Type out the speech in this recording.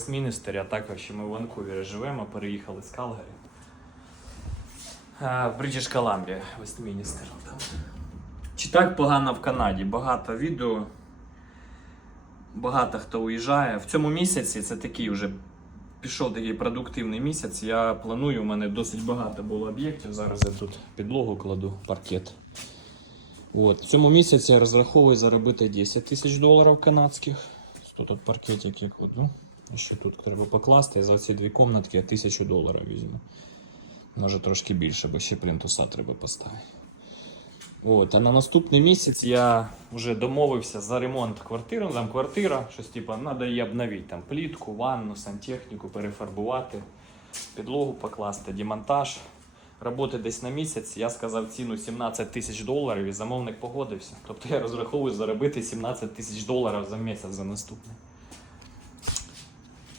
Вестміністері, а також ми в Ванкувері живемо, переїхали з Калгарі. В Колумбія, Вестміністер. Чи так погано в Канаді? Багато відео. Багато хто уїжджає. В цьому місяці це такий вже пішов такий продуктивний місяць. Я планую, у мене досить багато було об'єктів. Зараз я тут підлогу кладу, паркет. От. В цьому місяці я розраховую заробити 10 тисяч доларів канадських. Тут паркетик я кладу. Що тут треба покласти, я за ці дві комнатки я тисячу доларів візьму. Може трошки більше, бо ще плінтуса треба поставити. От, а на наступний місяць я вже домовився за ремонт квартири. Там квартира, щось типу, треба її обновити. Там плітку, ванну, сантехніку перефарбувати, підлогу покласти, демонтаж. Роботи десь на місяць. Я сказав ціну 17 тисяч доларів і замовник погодився. Тобто я розраховую заробити 17 тисяч доларів за місяць за наступний.